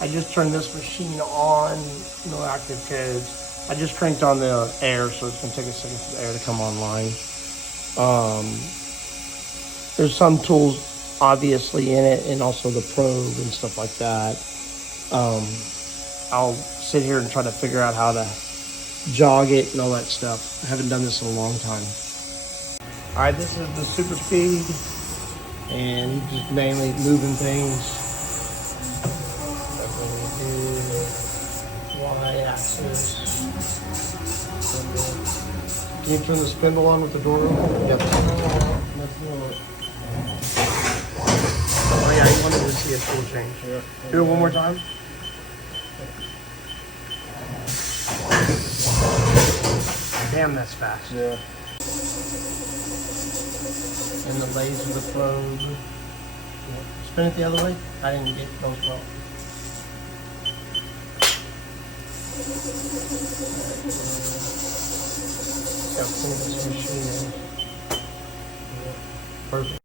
I just turned this machine on, no active codes. I just cranked on the air, so it's gonna take a second for the air to come online. There's some tools obviously in it, and also the probe and stuff like that. I'll sit here and try to figure out how to jog it and all that stuff. I haven't done this in a long time. All right, this is the super speed, and just mainly moving things. Y-axis. Can you turn the spindle on with the door open? Yep. Oh yeah, you wanted to see a tool change. Yeah. Do it one more time. Damn, that's fast. Yeah. And the laser, the probe. Spin it the other way. I didn't get those well. Got to clean this machine in. Perfect.